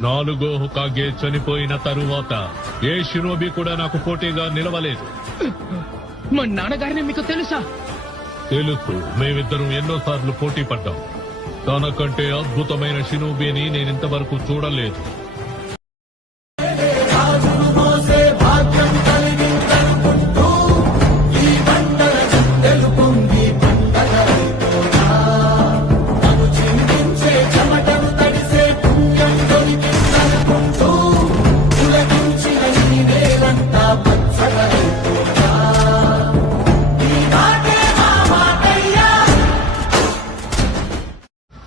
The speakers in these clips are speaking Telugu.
నాలుగో హోకాగే చనిపోయిన తరువాత ఏ షినోబి కూడా నాకు పోటీగా నిలవలేదు. మా నాన్నగారిని మీకు తెలుసా? తెలుసు. మేమిద్దరం ఎన్నోసార్లు పోటీ పడ్డాం. తనకంటే అద్భుతమైన షినోబిని నేనింతవరకు చూడలేదు.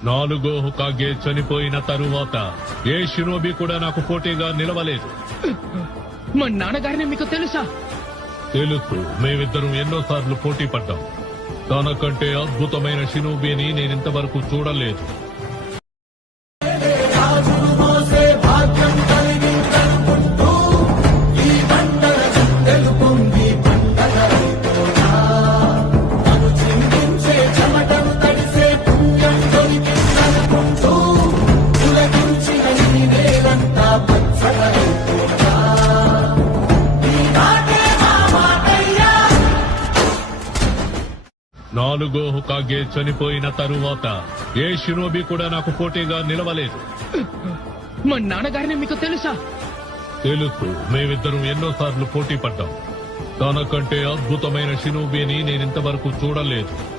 నాలుగో హోకాగే చనిపోయిన తరువాత ఏ షినోబి కూడా నాకు పోటీగా నిలవలేదు. మా నాన్నగారిని మీకు తెలుసా? తెలుసు. మేమిద్దరం ఎన్నోసార్లు పోటీ పడ్డాం. తనకంటే అద్భుతమైన షినోబిని నేనింతవరకు చూడలేదు. నాలుగో హోకాగే చనిపోయిన తరువాత ఏ షినోబి కూడా నాకు పోటీగా నిలవలేదు. మా నాన్నగారిని మీకు తెలుసా? తెలుసు. మేమిద్దరం ఎన్నోసార్లు పోటీ పడ్డాం. తనకంటే అద్భుతమైన షినోబిని నేనింతవరకు చూడలేదు.